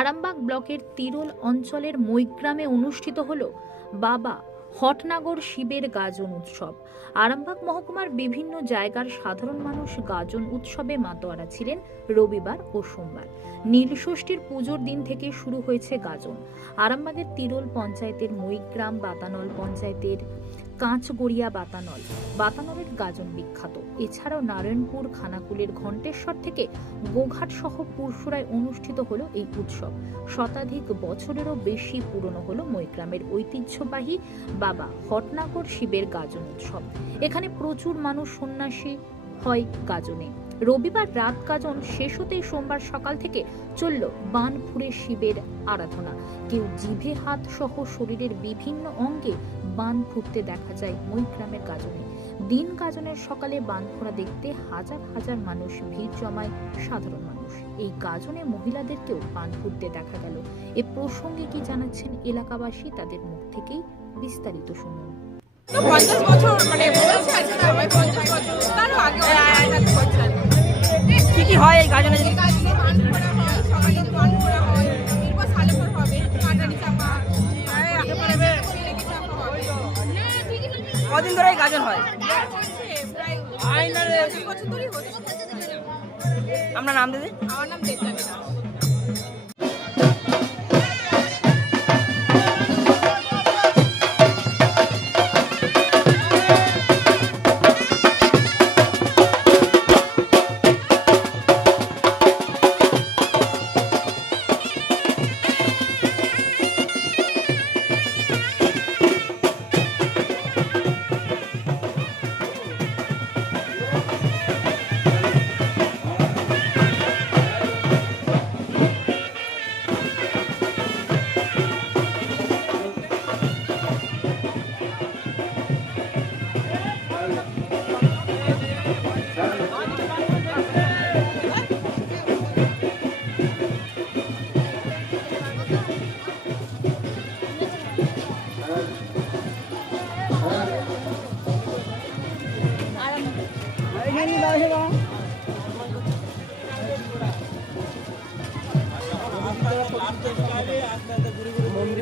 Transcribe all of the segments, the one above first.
আরামবাগ ব্লকের তিরুল অঞ্চলের মৈগ্রামে অনুষ্ঠিত হল বাবা হটনাগর শিবের গাজন উৎসব। আরামবাগ মহকুমার বিভিন্ন জায়গার সাধারণ মানুষ গাজন উৎসবে মাতোয়ারা ছিলেন রবিবার ও সোমবার। নীলষষ্ঠীর পুজোর দিন থেকে শুরু হয়েছে গাজন। আরামবাগের তিরুল পঞ্চায়েতের মৈগ্রাম বাতানল পঞ্চায়েতের কাঁচগড়িয়া বাতানল। বাতানলের গাজন বিখ্যাত। এছাড়াও নারায়ণপুর, খানাকুলের ঘণ্টেশ্বর থেকে গোঘাট সহ পুরসুরায় অনুষ্ঠিত হলো এই উৎসব। শতাধিক বছরেরও বেশি পুরনো হলো মৈগ্রামের ঐতিহ্যবাহী বাবা হটনাগর শিবের গাজন উৎসব। এখানে প্রচুর মানুষ সন্ন্যাসী হয় গাজনে। রবিবার রাত গাজন শেষ হতেই সোমবার সকাল থেকে চলল বানপুরে শিবের আরাধনা। কেউ জিভে হাত সহ শরীরের বিভিন্ন অঙ্গে বান ফুটতে দেখা যায় মৈগ্রামের গাজনে। দিন গাজনের সকালে বান দেখতে হাজার হাজার মানুষ, ভিড় জমায় সাধারণ মানুষ। এই গাজনে মহিলাদেরকেও বান ফুটতে দেখা গেল। এ প্রসঙ্গে কি জানাচ্ছেন এলাকাবাসী তাদের মুখ থেকেই বিস্তারিত শুনুন। পঞ্চাশ বছর মানে বলছে আছে সবাই পঞ্চাশ বছর, তারও আগে। কি কি হয় এই গাজনে? হয় হয় কদিন ধরে এই গাজন হয়? হচ্ছে। আপনার নাম দিদি? আমার নাম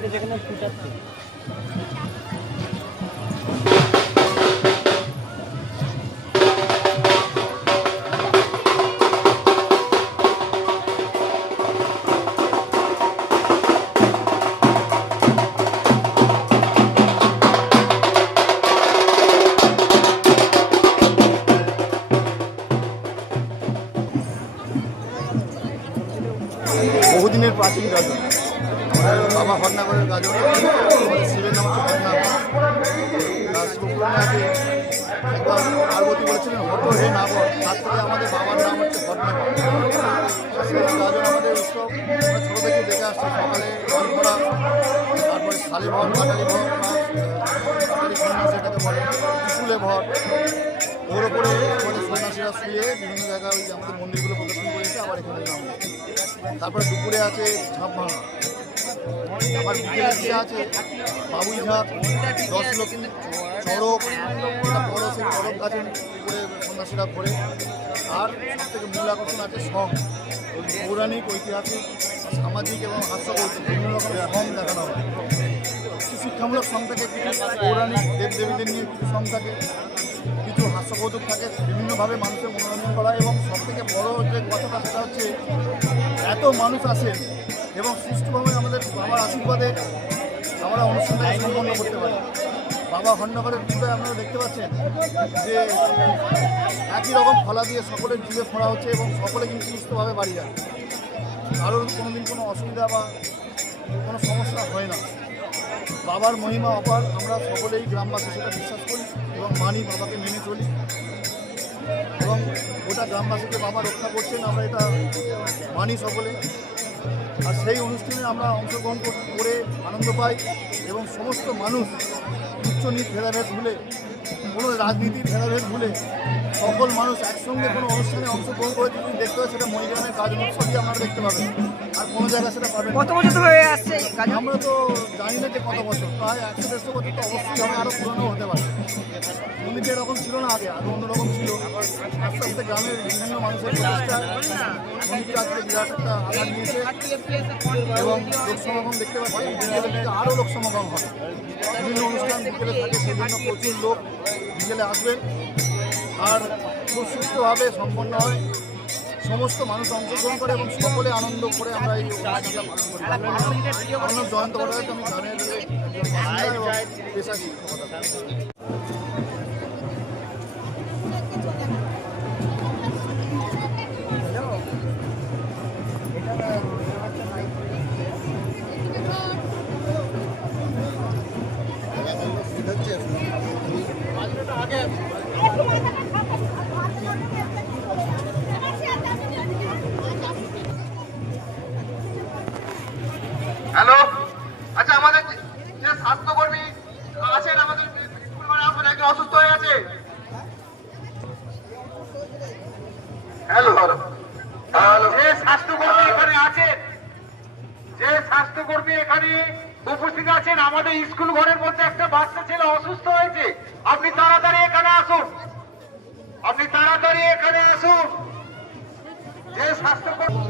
দেবযানী দাস বহুদিনের প্রাচীন গাজন। আমাদের বাবা হরনাগরের গাজন। আমাদের শিবের নাম হচ্ছে হরনাগর একবার পার্বতী বলেছিলেন, হত হে নাগর। তার থেকে আমাদের বাবার নাম হচ্ছে হরনাগর গাজন আমাদের উৎসব। আমরা ছোটো থেকে দেখে আসছি, সকালে জল তারপরে শালি ভর কাটালি ভর এটাকে বলে, ত্রিশুলে ভর ওর ওপরে আমাদের শুয়ে বিভিন্ন জায়গায় ওই আমাদের মন্দিরগুলো প্রদর্শন করেছে, আবার এখানে তারপরে দুপুরে আছে ঝাঁপ আবার বিকেলের দিকে আছে বাবুই দশ চড়ক বড় সেই চড়ক গাছে করে সন্ন্যাসীরা ঘোরে আর থেকে মূল আকর্ষণ আছে সং। পৌরাণিক, ঐতিহাসিক, সামাজিক এবং হাস্যকৌতুক বিভিন্ন রকমের সং দেখানো হয়। কিছু শিক্ষামূলক সং থাকে, কিছু পৌরাণিক দেবদেবীদের নিয়ে কিছু সং থাকে। কিছু হাস্যকৌতুক থাকে, বিভিন্নভাবে মানুষের মনোরঞ্জন করা এবং সব থেকে বড় যে কথাটা সেটা হচ্ছে এত মানুষ আসেন এবং সুষ্ঠুভাবে আমাদের বাবার আশীর্বাদে আমরা অনুষ্ঠানটাকে সম্পন্ন করতে পারি। বাবা হন্নগরের বিষয়ে আপনারা দেখতে পাচ্ছেন যে একই রকম ফলা দিয়ে সকলের জিভে ফোড়া হচ্ছে এবং সকলে কিন্তু সুস্থভাবে বাড়ি যায় কারোর কোনোদিন কোনো অসুবিধা বা কোনো সমস্যা হয় না। বাবার মহিমা, অপার। আমরা সকলেই গ্রামবাসী, সেটা বিশ্বাস করি এবং মানি বাবাকে মেনে চলি। এবং গোটা গ্রামবাসীকে বাবা রক্ষা করছেন, আমরা এটা মানি সকলে। আর সেই অনুষ্ঠানে আমরা অংশগ্রহণ কর- করে আনন্দ পাই এবং সমস্ত মানুষ উচ্চ নিজ ভেদাভেদ ভুলে কোনো রাজনীতির ভেদাভেদ ভুলে সকল মানুষ একসঙ্গে কোনো অনুষ্ঠানে অংশগ্রহণ করে যদি দেখতে হয় সেটা মহিলানের কাজ উৎসবই আপনারা দেখতে পাবেন। আর কোনো জায়গায় সেটা পাবেন কত বছর ধরে আসছে আমরা তো জানি না যে কত বছর প্রায় একশো দেড়শো বছর তো অবশ্যই হবে আরও পুরনো হতে পারে। মন্দিরটা এরকম ছিল না আগে আরও অন্যরকম ছিল। গ্রামের বিভিন্ন মানুষের আজকে বিরাট একটা আকার নিয়েছে। এবং দেখতে পাচ্ছি বিকেলের দিকে আরও হবে। বিভিন্ন অনুষ্ঠান, বিকেলে থাকে সেই জন্য প্রচুর লোক বিকেলে আসবেন আর খুব সুস্থভাবে সম্পন্ন হয়। সমস্ত মানুষ অংশগ্রহণ করে এবং সকলে আনন্দ করে আমরা এই অনুষ্ঠানটা পালন করি জয়ন্ত ভট্টাচার্য, আমি গ্রামের পেশা অসুস্থ হয়ে আছে? হ্যালো যে স্বাস্থ্যকর্মী এখানে আছেন, যে স্বাস্থ্যকর্মী এখানে উপস্থিত আছেন, আমাদের স্কুল ঘরের মধ্যে একটা বাচ্চা ছেলে অসুস্থ হয়েছে, আপনি তাড়াতাড়ি এখানে আসুন। আপনি তাড়াতাড়ি এখানে আসুন। যে স্বাস্থ্যকর্মী